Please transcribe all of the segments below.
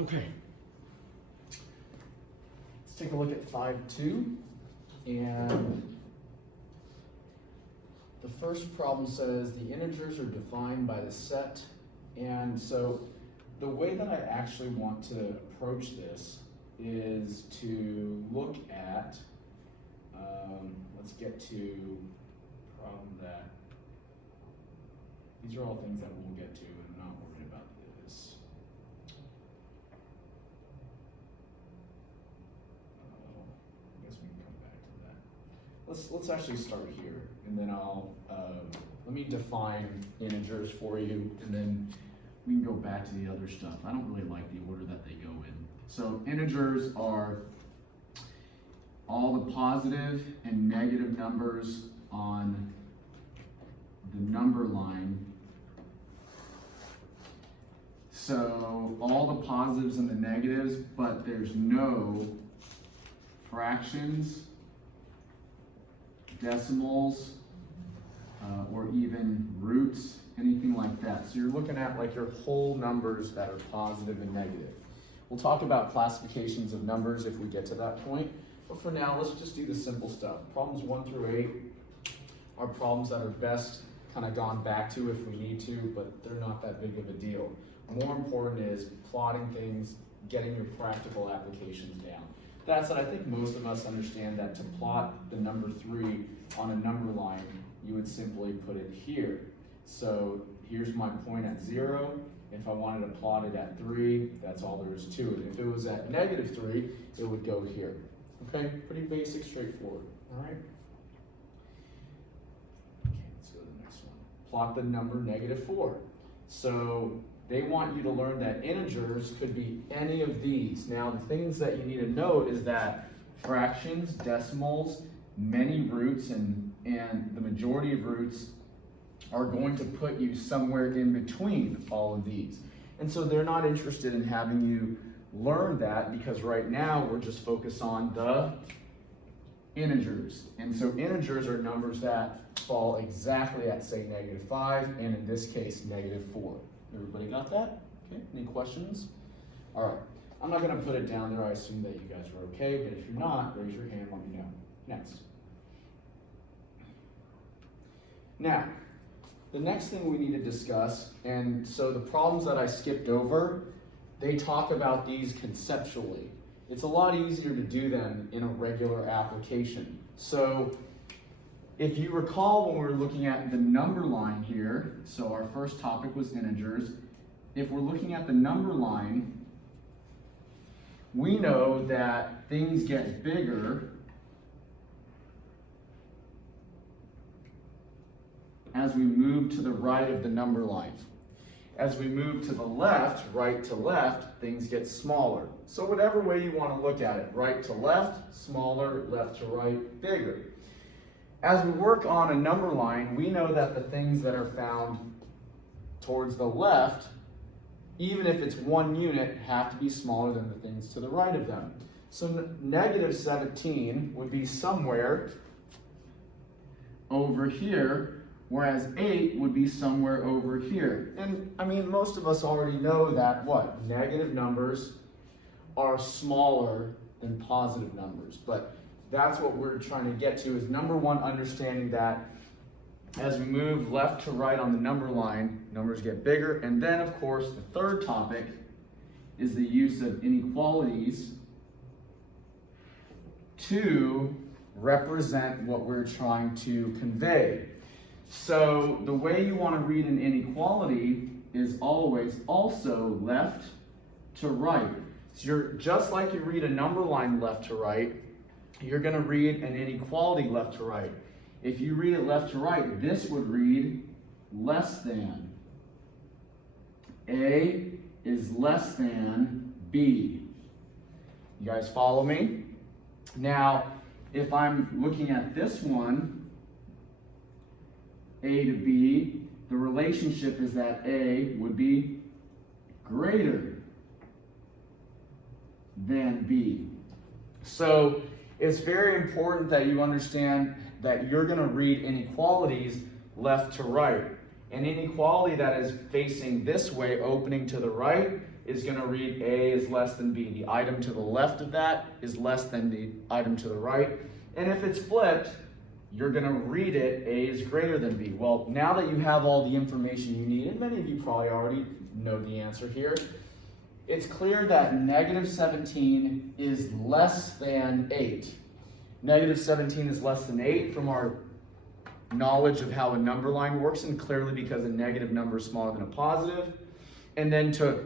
Okay. Let's take a look at 5.2. And the first problem says the integers are defined by the set. And so the way that I actually want to approach this is to look at, let's get to problem that, these are all things that we'll get to, and I'm not worried about this. I guess we can come back to that. Let's actually start here, and then I'll, let me define integers for you, and then we can go back to the other stuff. I don't really like the order that they go in. So integers are all the positive and negative numbers on the number line. So all the positives and the negatives, but there's no fractions, decimals, or even roots, anything like that. So you're looking at like your whole numbers that are positive and negative. We'll talk about classifications of numbers if we get to that point. But for now, let's just do the simple stuff. Problems 1 through 8 are problems that are best kind of gone back to if we need to, but they're not that big of a deal. More important is plotting things, getting your practical applications down. That said, I think most of us understand that to plot the number 3 on a number line, you would simply put it here. So here's my point at 0. If I wanted to plot it at 3, that's all there is to it. If it was at -3, it would go here. Okay, pretty basic, straightforward, all right? Okay, let's go to the next one. Plot the number -4. So they want you to learn that integers could be any of these. Now, the things that you need to note is that fractions, decimals, many roots, and the majority of roots are going to put you somewhere in between all of these. And so they're not interested in having you learn that, because right now we're just focused on the integers. And so integers are numbers that fall exactly at, say, -5, and in this case, -4. Everybody got that? Okay, any questions? All right, I'm not gonna put it down there. I assume that you guys are okay, but if you're not, raise your hand, let me know. Next. Now, the next thing we need to discuss, and so the problems that I skipped over, they talk about these conceptually. It's a lot easier to do them in a regular application. So if you recall when we were looking at the number line here, so our first topic was integers. If we're looking at the number line, we know that things get bigger as we move to the right of the number line. As we move to the left, right to left, things get smaller. So whatever way you want to look at it, right to left, smaller, left to right, bigger. As we work on a number line, we know that the things that are found towards the left, even if it's 1 unit, have to be smaller than the things to the right of them. So -17 would be somewhere over here, whereas 8 would be somewhere over here. And I mean, most of us already know that what? Negative numbers are smaller than positive numbers. But that's what we're trying to get to, is number one, understanding that as we move left to right on the number line, numbers get bigger. And then, of course, the third topic is the use of inequalities to represent what we're trying to convey. So the way you want to read an inequality is always also left to right. So you're just like you read a number line left to right, you're going to read an inequality left to right. If you read it left to right, this would read less than. A is less than B. You guys follow me? Now, if I'm looking at this one, A to B, the relationship is that A would be greater than B. So it's very important that you understand that you're going to read inequalities left to right. An inequality that is facing this way, opening to the right, is going to read A is less than B. The item to the left of that is less than the item to the right. And if it's flipped, you're going to read it A is greater than B. Well, now that you have all the information you need, and many of you probably already know the answer here, it's clear that negative 17 is less than 8. Negative 17 is less than 8 from our knowledge of how a number line works, and clearly because a negative number is smaller than a positive. And then to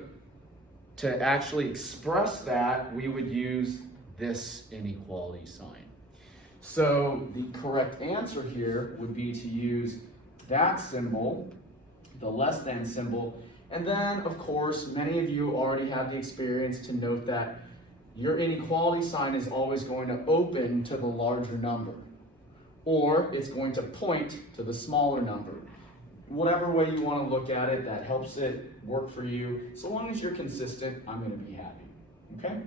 actually express that, we would use this inequality sign. So the correct answer here would be to use that symbol, the less than symbol, and then of course many of you already have the experience to note that your inequality sign is always going to open to the larger number, or it's going to point to the smaller number. Whatever way you want to look at it, that helps it work for you. So long as you're consistent, I'm going to be happy. Okay?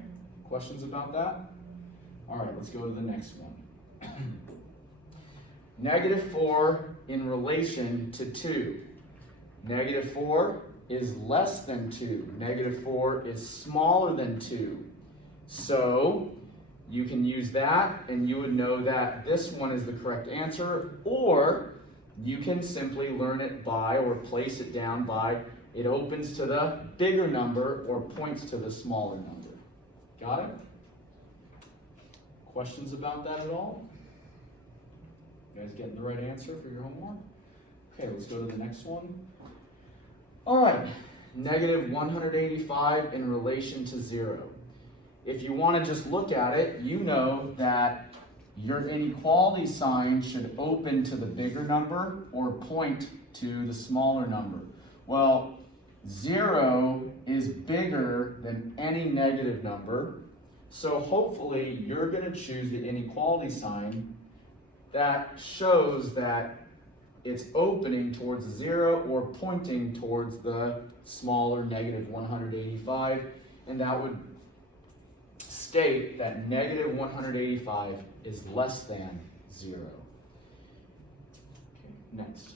Questions about that? All right, let's go to the next one. Negative 4 in relation to 2. Negative 4 is less than 2. Negative 4 is smaller than 2. So you can use that, and you would know that this one is the correct answer, or you can simply learn it by, or place it down by, it opens to the bigger number or points to the smaller number. Got it? Questions about that at all? You guys getting the right answer for your homework? Okay, let's go to the next one. All right, negative 185 in relation to 0. If you want to just look at it, you know that your inequality sign should open to the bigger number or point to the smaller number. Well, 0 is bigger than any negative number, so hopefully you're going to choose the inequality sign that shows that it's opening towards 0 or pointing towards the smaller negative 185, and that would state that negative 185 is less than 0. Okay, next.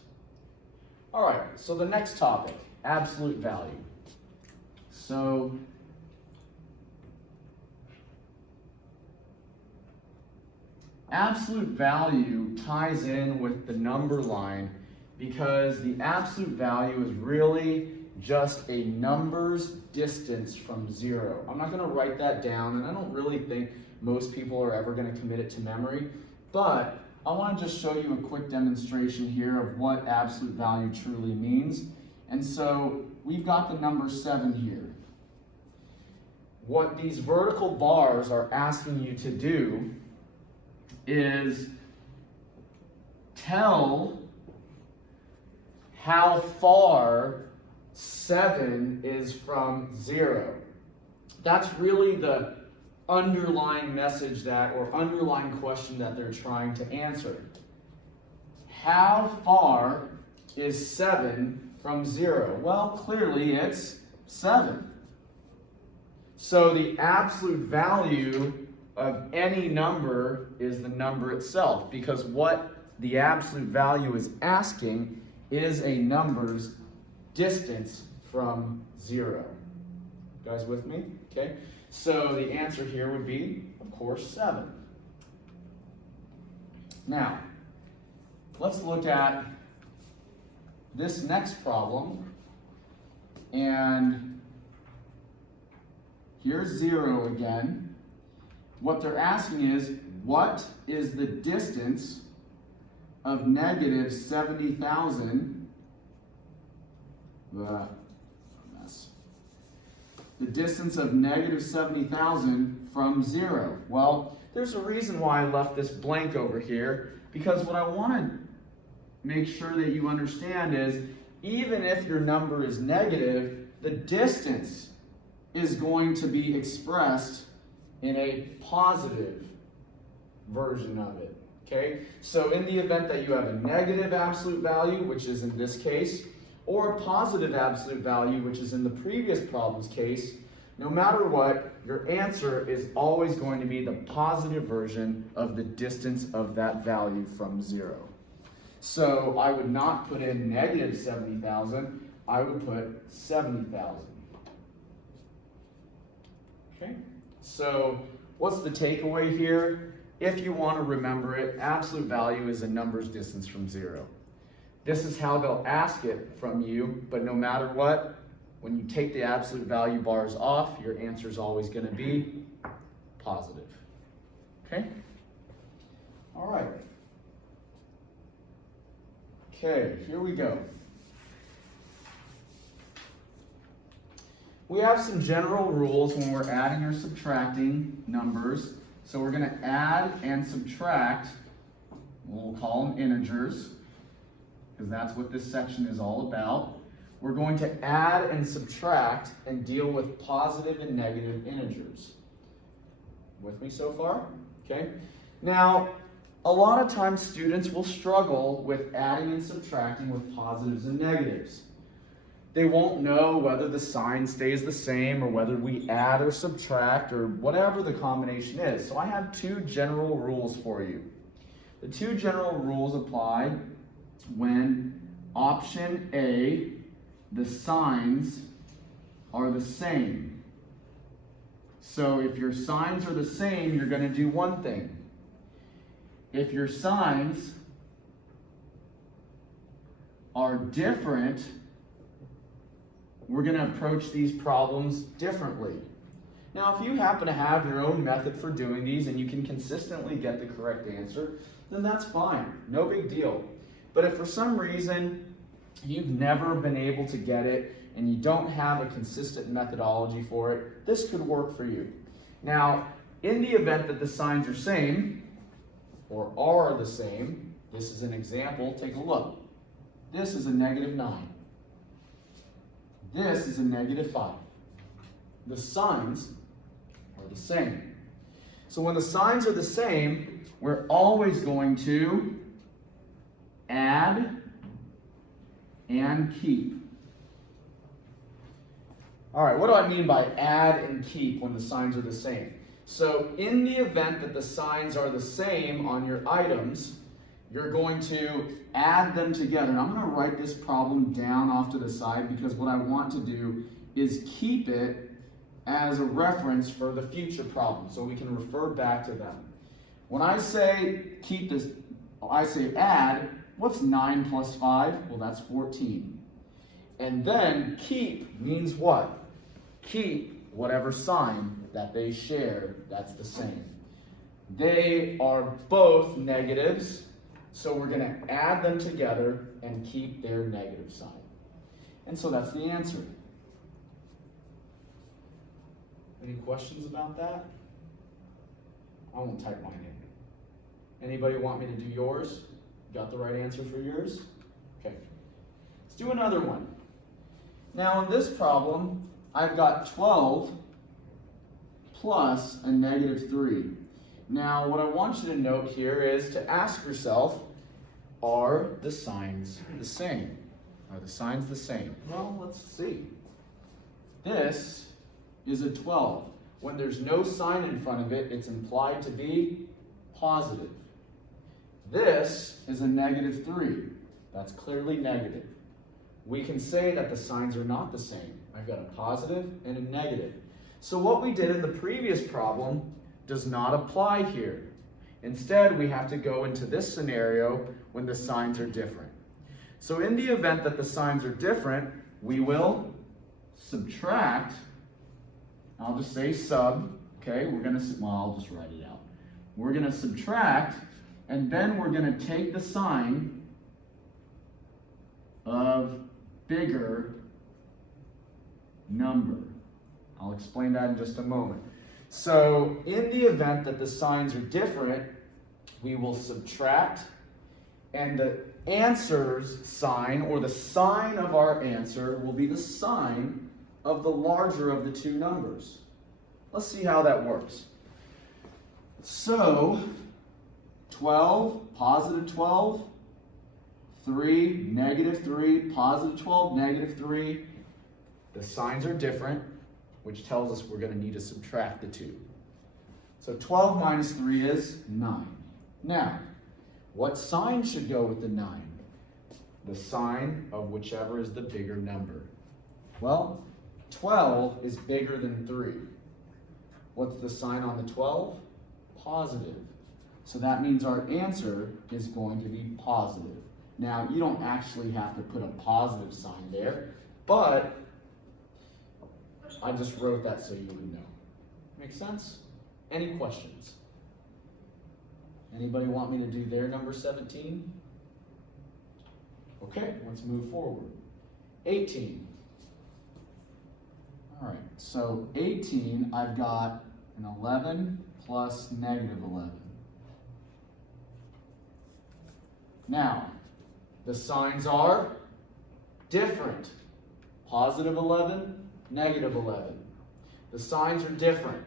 All right, so the next topic, absolute value. So absolute value ties in with the number line because the absolute value is really just a number's distance from 0. I'm not going to write that down, and I don't really think most people are ever going to commit it to memory, but I want to just show you a quick demonstration here of what absolute value truly means. And so we've got the number 7 here. What these vertical bars are asking you to do is tell how far 7 is from 0. That's really the underlying message that, or underlying question that they're trying to answer. How far is 7 from 0? Well, clearly it's 7. So the absolute value of any number is the number itself, because what the absolute value is asking is a number's distance from 0. You guys with me? Okay. So the answer here would be, of course, 7. Now, let's look at this next problem. And here's 0 again. What they're asking is, what is the distance of negative 70,000? The distance of negative 70,000 from 0. Well, there's a reason why I left this blank over here, because what I want to make sure that you understand is, even if your number is negative, the distance is going to be expressed in a positive version of it. Okay? So in the event that you have a negative absolute value, which is in this case, or a positive absolute value, which is in the previous problem's case, no matter what, your answer is always going to be the positive version of the distance of that value from 0. So I would not put in negative 70,000, I would put 70,000. Okay, so what's the takeaway here? If you want to remember it, absolute value is a number's distance from zero. This is how they'll ask it from you, but no matter what, when you take the absolute value bars off, your answer is always going to be positive. Okay? All right. Okay, here we go. We have some general rules when we're adding or subtracting numbers. So we're going to add and subtract, we'll call them integers, because that's what this section is all about. We're going to add and subtract and deal with positive and negative integers. With me so far? Okay. Now, a lot of times students will struggle with adding and subtracting with positives and negatives. They won't know whether the sign stays the same or whether we add or subtract or whatever the combination is. So I have two general rules for you. The two general rules apply when option A, the signs are the same. So if your signs are the same, you're going to do one thing. If your signs are different, we're going to approach these problems differently. Now, if you happen to have your own method for doing these and you can consistently get the correct answer, then that's fine. No big deal. But if for some reason you've never been able to get it and you don't have a consistent methodology for it, this could work for you. Now, in the event that the signs are same, or are the same, this is an example, take a look. This is a negative 9. This is a negative 5. The signs are the same. So when the signs are the same, we're always going to add and keep. All right, what do I mean by add and keep when the signs are the same? So in the event that the signs are the same on your items, you're going to add them together. And I'm going to write this problem down off to the side because what I want to do is keep it as a reference for the future problem so we can refer back to them. When I say keep this, I say add, what's 9 plus 5? Well, that's 14. And then keep means what? Keep whatever sign that they share, that's the same. They are both negatives, so we're going to add them together and keep their negative sign. And so that's the answer. Any questions about that? I won't type mine in. Anybody want me to do yours? Got the right answer for yours? Okay. Let's do another one. Now in this problem, I've got 12 plus a negative 3. Now what I want you to note here is to ask yourself, are the signs the same? Are the signs the same? Well, let's see. This is a 12. When there's no sign in front of it, it's implied to be positive. This is a negative 3. That's clearly negative. We can say that the signs are not the same. I've got a positive and a negative. So what we did in the previous problem does not apply here. Instead, we have to go into this scenario when the signs are different. So in the event that the signs are different, we will subtract. I'll just say sub, okay? I'll just write it out. We're going to subtract, and then we're going to take the sign of bigger number. I'll explain that in just a moment. So in the event that the signs are different, we will subtract, and the answer's sign, or the sign of our answer, will be the sign of the larger of the two numbers. Let's see how that works. So 12, positive 12, 3, negative 3, positive 12, negative 3. The signs are different, which tells us we're going to need to subtract the two. So 12 minus 3 is 9. Now, what sign should go with the 9? the sign of whichever is the bigger number. Well, 12 is bigger than 3. What's the sign on the 12? Positive. So that means our answer is going to be positive. Now, you don't actually have to put a positive sign there, but I just wrote that so you would know. Make sense? Any questions? Anybody want me to do their number 17? Okay, let's move forward. 18. All right, so 18, I've got an 11 plus negative 11. Now, the signs are different. Positive 11, negative 11. The signs are different.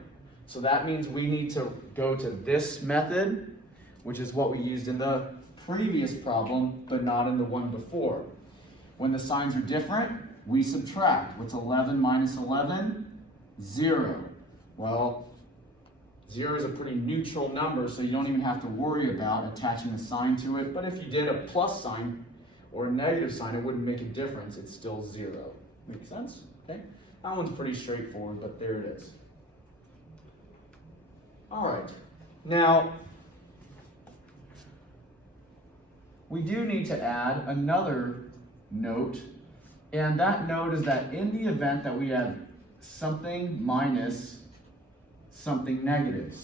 So that means we need to go to this method, which is what we used in the previous problem, but not in the one before. When the signs are different, we subtract. What's 11 minus 11? 0. Well, 0 is a pretty neutral number, so you don't even have to worry about attaching a sign to it. But if you did a plus sign or a negative sign, it wouldn't make a difference. It's still 0. Make sense? Okay. That one's pretty straightforward, but there it is. All right. Now, we do need to add another note, and that note is that in the event that we have something minus something negative,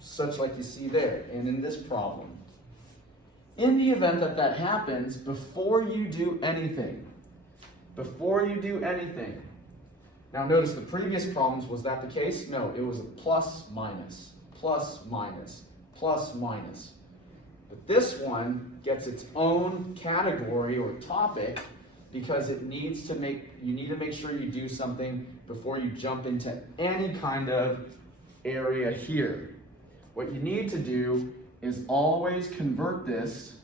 such like you see there, and in this problem. In the event that that happens, before you do anything, now notice the previous problems, was that the case? No, it was a plus, minus, plus, minus, plus, minus. But this one gets its own category or topic because it needs to you need to make sure you do something before you jump into any kind of area here. What you need to do is always convert this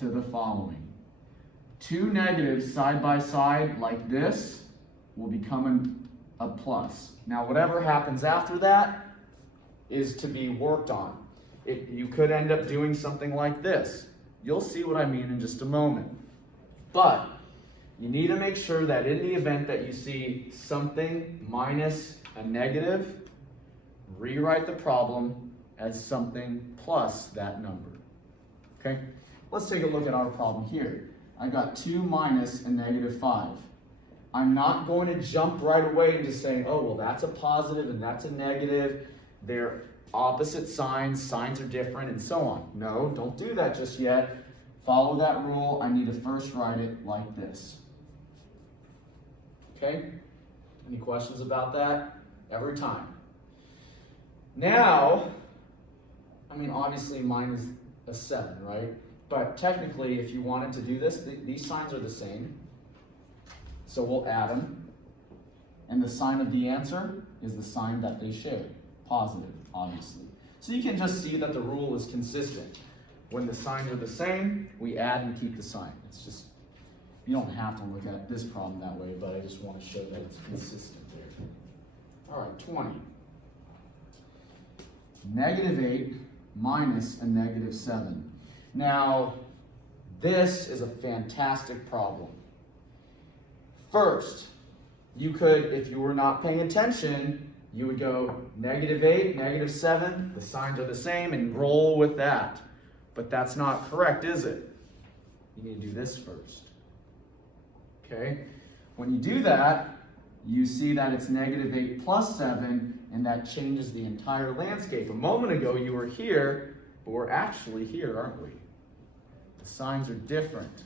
to the following. Two negatives side by side like this will become a plus. Now whatever happens after that is to be worked on. You could end up doing something like this. You'll see what I mean in just a moment. But you need to make sure that in the event that you see something minus a negative, rewrite the problem as something plus that number. Okay? Let's take a look at our problem here. I got 2 minus a negative 5. I'm not going to jump right away into saying, oh, well, that's a positive and that's a negative. They're opposite signs, signs are different, and so on. No, don't do that just yet. Follow that rule. I need to first write it like this. Okay? Any questions about that? Every time. Now, I mean, obviously mine is a 7, right? But technically, if you wanted to do this, these signs are the same. So we'll add them. And the sign of the answer is the sign that they share. Positive, obviously. So you can just see that the rule is consistent. When the signs are the same, we add and keep the sign. It's just, you don't have to look at this problem that way, but I just want to show that it's consistent there. All right, 20. Negative 8 minus a negative 7. Now, this is a fantastic problem. First, you could, if you were not paying attention, you would go negative 8, negative 7, the signs are the same, and roll with that. But that's not correct, is it? You need to do this first. Okay? When you do that, you see that it's negative 8 plus 7, and that changes the entire landscape. A moment ago, you were here, but we're actually here, aren't we? The signs are different.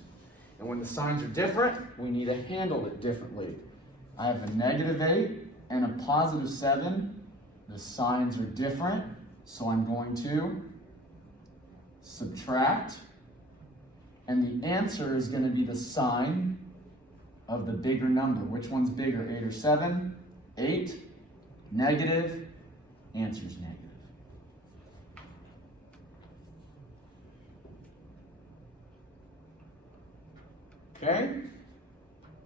And when the signs are different, we need to handle it differently. I have a negative 8 and a positive 7. The signs are different, so I'm going to subtract. And the answer is going to be the sign of the bigger number. Which one's bigger, 8 or 7? 8, negative, answer's negative. Okay?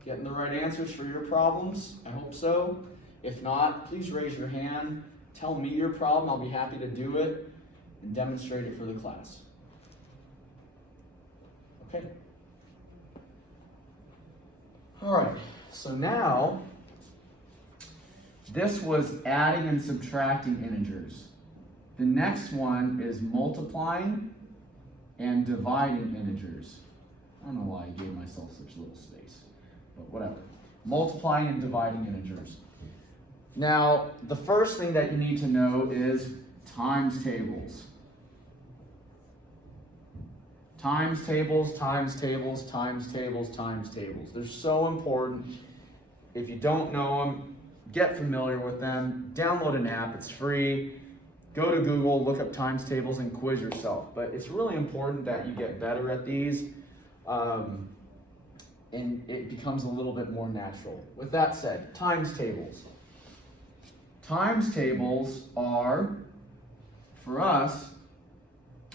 Getting the right answers for your problems? I hope so. If not, please raise your hand. Tell me your problem. I'll be happy to do it and demonstrate it for the class. Okay. All right, so now this was adding and subtracting integers. The next one is multiplying and dividing integers. I don't know why I gave myself such little space, but whatever. Multiplying and dividing integers. Now, the first thing that you need to know is times tables. Times tables, times tables, times tables, times tables. They're so important. If you don't know them, get familiar with them. Download an app, it's free. Go to Google, look up times tables and quiz yourself. But it's really important that you get better at these and it becomes a little bit more natural. With that said, times tables. Times tables are, for us,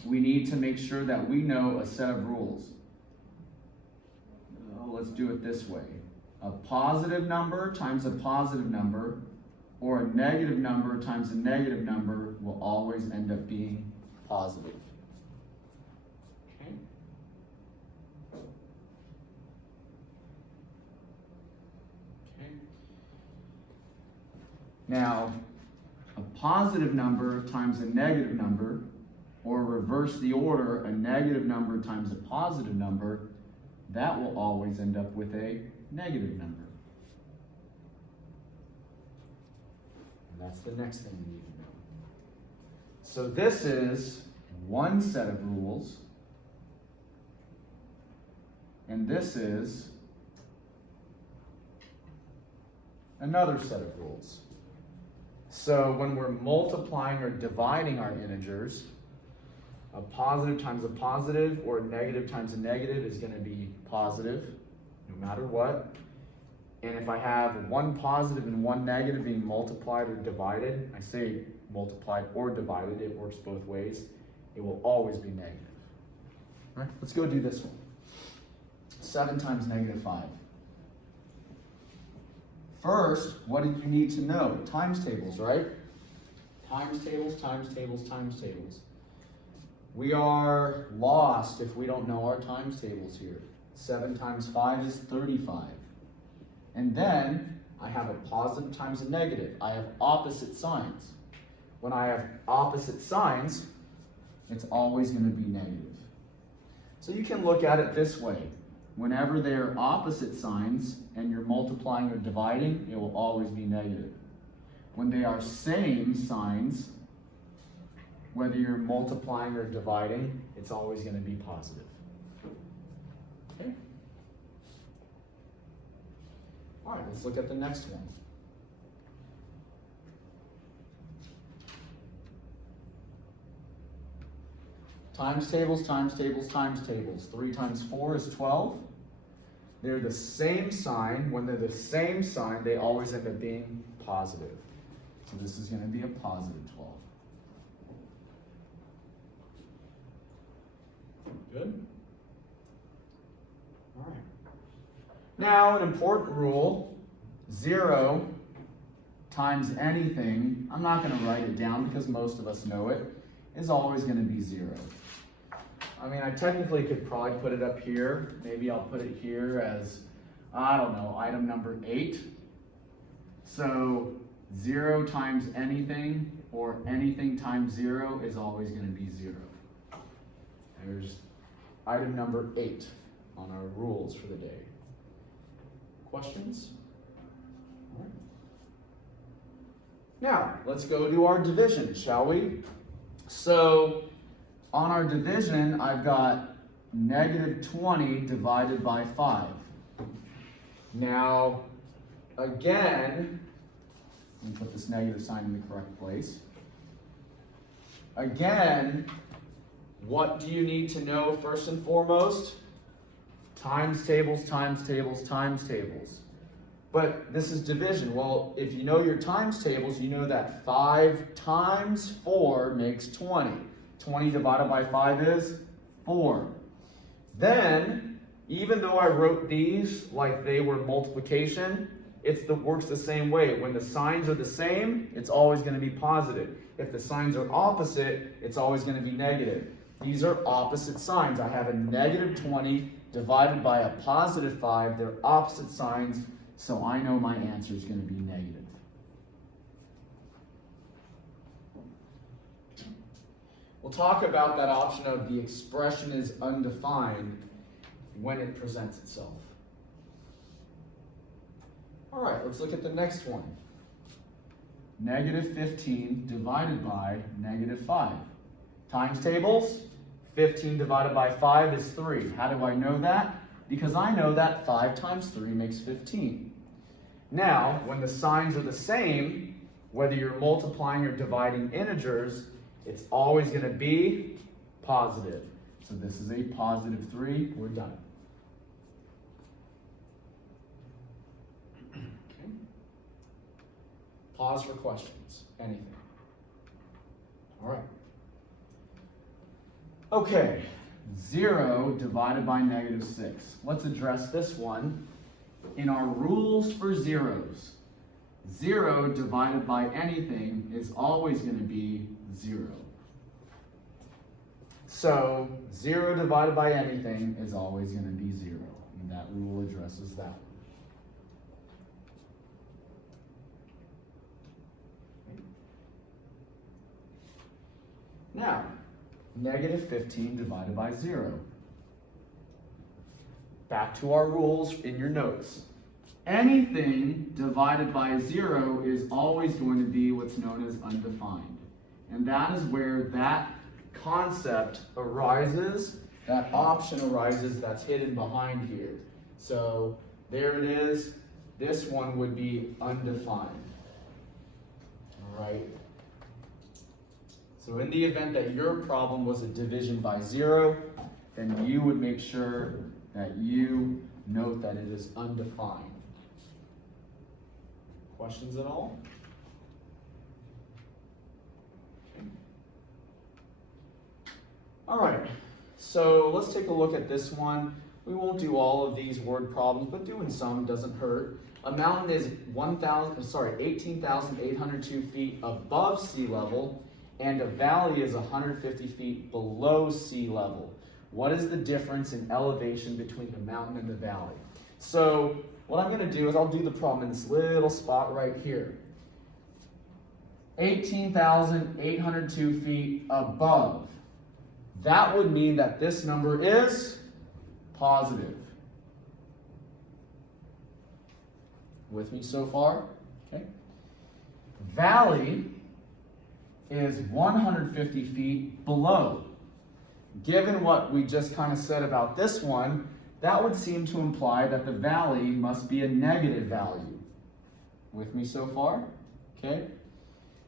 we need to make sure that we know a set of rules. Let's do it this way. A positive number times a positive number, or a negative number times a negative number, will always end up being positive. Okay? Okay. Now, a positive number times a negative number, or reverse the order, a negative number times a positive number, that will always end up with a negative number. And that's the next thing we need to know. So this is one set of rules, and this is another set of rules. So when we're multiplying or dividing our integers, a positive times a positive or a negative times a negative is going to be positive, no matter what. And if I have one positive and one negative being multiplied or divided, I say multiplied or divided, it works both ways, it will always be negative. All right, let's go do this one. 7 times negative 5. First, what did you need to know? Times tables, right? Times tables, times tables, times tables. We are lost if we don't know our times tables here. 7 times 5 is 35. And then I have a positive times a negative. I have opposite signs. When I have opposite signs, it's always going to be negative. So you can look at it this way. Whenever they're opposite signs and you're multiplying or dividing, it will always be negative. When they are same signs, whether you're multiplying or dividing, it's always going to be positive. Okay? All right, let's look at the next one. Times tables, times tables, times tables. 3 times 4 is 12. They're the same sign. When they're the same sign, they always end up being positive. So this is going to be a positive 12. Good? All right. Now, an important rule, 0 times anything, I'm not going to write it down because most of us know it, is always going to be 0. I mean, I technically could probably put it up here. Maybe I'll put it here as, I don't know, item number 8. So 0 times anything or anything times 0 is always going to be 0. There's item number 8 on our rules for the day. Questions? All right. Now, let's go to our division, shall we? So, on our division, I've got negative 20 divided by 5. Now, again, let me put this negative sign in the correct place. Again, what do you need to know first and foremost? Times tables, times tables, times tables. But this is division. Well, if you know your times tables, you know that 5 times 4 makes 20. 20 divided by 5 is 4. Then, even though I wrote these like they were multiplication, it works the same way. When the signs are the same, it's always going to be positive. If the signs are opposite, it's always going to be negative. These are opposite signs. I have a negative 20 divided by a positive 5. They're opposite signs, so I know my answer is going to be negative. We'll talk about that option of the expression is undefined when it presents itself. All right, let's look at the next one. Negative 15 divided by negative 5. Times tables, 15 divided by 5 is 3. How do I know that? Because I know that 5 times 3 makes 15. Now, when the signs are the same, whether you're multiplying or dividing integers, it's always going to be positive. So this is a positive 3. We're done. Okay. Pause for questions. Anything. All right. Okay. 0 divided by negative 6. Let's address this one. In our rules for zeros, 0 divided by anything is always going to be 0. So 0 divided by anything is always going to be 0. And that rule addresses that. Now, negative 15 divided by 0. Back to our rules in your notes. Anything divided by 0 is always going to be what's known as undefined. And that is where that concept arises, that option arises that's hidden behind here. So there it is. This one would be undefined. All right. So in the event that your problem was a division by 0, then you would make sure that you note that it is undefined. Questions at all? Okay. All right, so let's take a look at this one. We won't do all of these word problems, but doing some doesn't hurt. A mountain is 18,802 feet above sea level, and a valley is 150 feet below sea level. What is the difference in elevation between the mountain and the valley? So what I'm going to do is I'll do the problem in this little spot right here. 18,802 feet above. That would mean that this number is positive. With me so far? Okay. Valley is 150 feet below. Given what we just kind of said about this one, that would seem to imply that the valley must be a negative value. With me so far? Okay.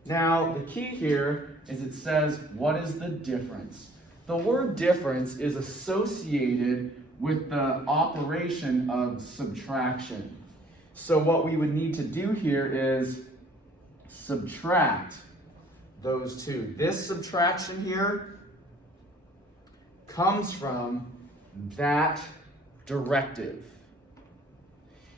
Now, the key here is it says, what is the difference? The word difference is associated with the operation of subtraction. So what we would need to do here is subtract those two. This subtraction here comes from that directive.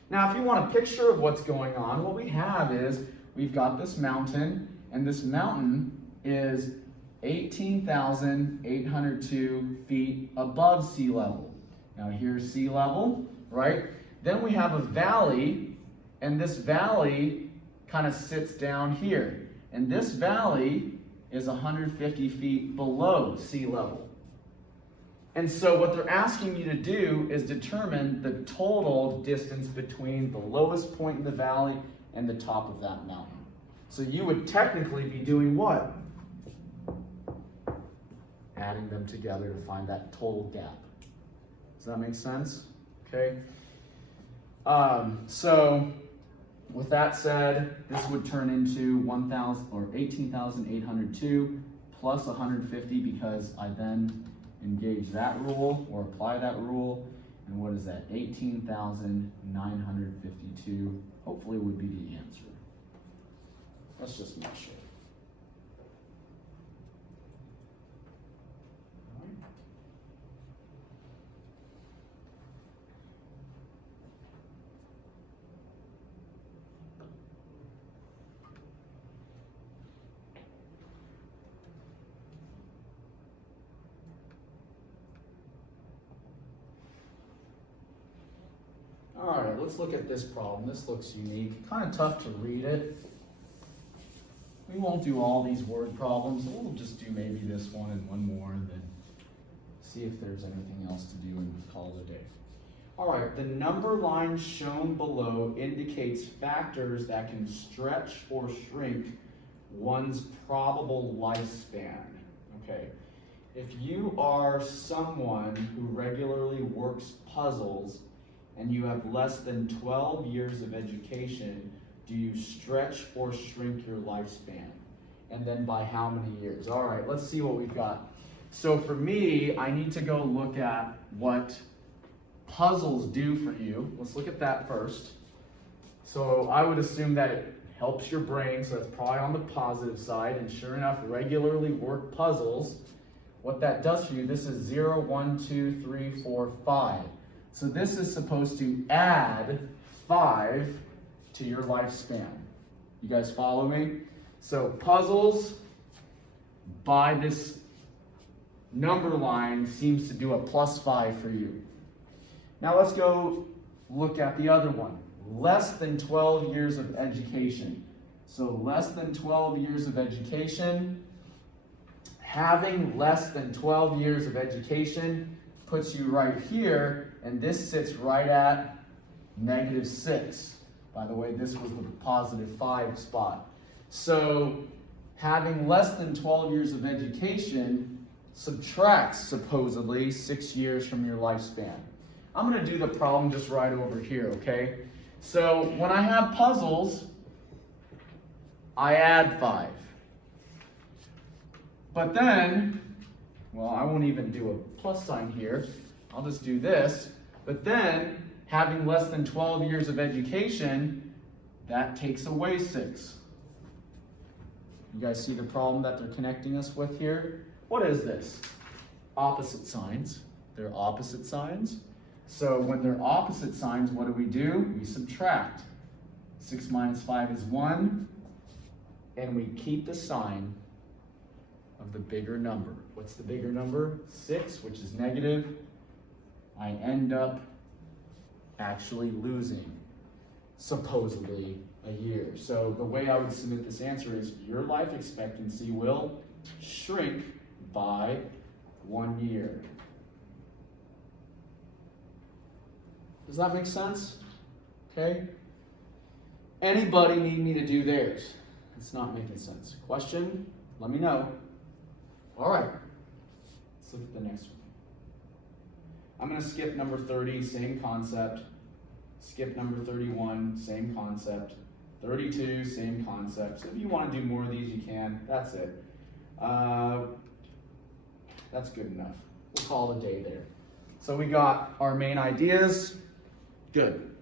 Now, if you want a picture of what's going on, what we have is we've got this mountain, and this mountain is 18,802 feet above sea level. Now, here's sea level, right? Then we have a valley, and this valley kind of sits down here. And this valley is 150 feet below sea level. And so what they're asking you to do is determine the total distance between the lowest point in the valley and the top of that mountain. So you would technically be doing what? Adding them together to find that total gap. Does that make sense? Okay. So with that said, this would turn into 18,802 plus 150 because I then engage that rule or apply that rule. And what is that? 18,952 hopefully would be the answer. Let's just make sure. right, let's look at this problem. This looks unique, kind of tough to read it. We won't do all these word problems. We'll just do maybe this one and one more, and then see if there's anything else to do and call it a day. All right, the number line shown below indicates factors that can stretch or shrink one's probable lifespan. Okay, if you are someone who regularly works puzzles and you have less than 12 years of education, do you stretch or shrink your lifespan? And then by how many years? All right, let's see what we've got. So for me, I need to go look at what puzzles do for you. Let's look at that first. So I would assume that it helps your brain, so that's probably on the positive side. And sure enough, regularly work puzzles. What that does for you, this is 0, 1, 2, 3, 4, 5. So this is supposed to add 5 to your lifespan. You guys follow me? So puzzles by this number line seems to do a +5 for you. Now let's go look at the other one. Less than 12 years of education. So less than 12 years of education. Having less than 12 years of education puts you right here, and this sits right at -6. By the way, this was the +5 spot. So having less than 12 years of education subtracts supposedly 6 years from your lifespan. I'm going to do the problem just right over here, okay? So when I have puzzles, I add 5. But then, well, I won't even do a plus sign here. I'll just do this. But then, having less than 12 years of education, that takes away 6. You guys see the problem that they're connecting us with here? What is this? Opposite signs. They're opposite signs. So when they're opposite signs, what do? We subtract. 6 minus 5 is 1. And we keep the sign of the bigger number. What's the bigger number? 6, which is negative. I end up actually losing, supposedly, a year. So the way I would submit this answer is your life expectancy will shrink by 1 year. Does that make sense? Okay. Anybody need me to do theirs? It's not making sense. Question? Let me know. All right. Let's look at the next one. I'm going to skip number 30, same concept. Skip number 31, same concept. 32, same concept. So if you want to do more of these, you can. That's it. That's good enough. We'll call it a day there. So we got our main ideas. Good.